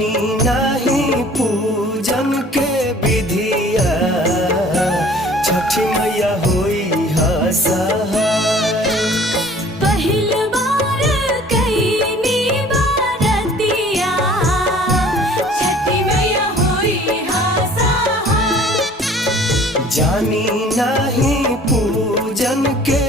जानी नहीं पूजन के विधिया छठी मैया होई हा सहाय। पहिल बार कईनी बारतिया छठी मैया होई हा सहाय। जानी नहीं पूजन के